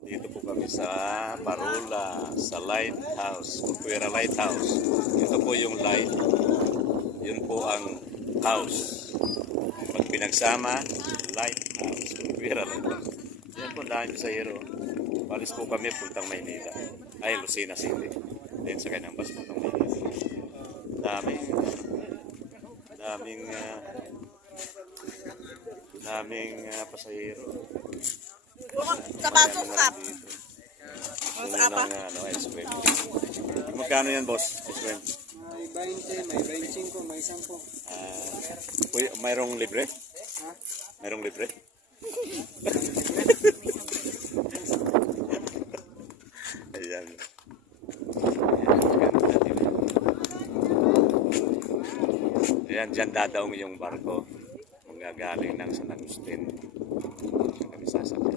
Dito po kami sa Parula, sa Lighthouse, Corcuera Lighthouse. Ito po yung light. Yun po ang house. Pag pinagsama, Lighthouse, Corcuera Lighthouse. Yan po dahil sa hero. Palis po kami puntang Maynila. Ay, Lucena City. Then sa kanyang bus puntang Maynila. Daming pasahero. Sapatos kap. Ice cream. Magkano yan, boss? Ice cream? May 20, may 25, may 10. Mayroong libre? Ha? Mayroong libre? Ayan. Ayan, dyan dadaong yung barko. Magagaling ng San Agustin. Kami sasakay.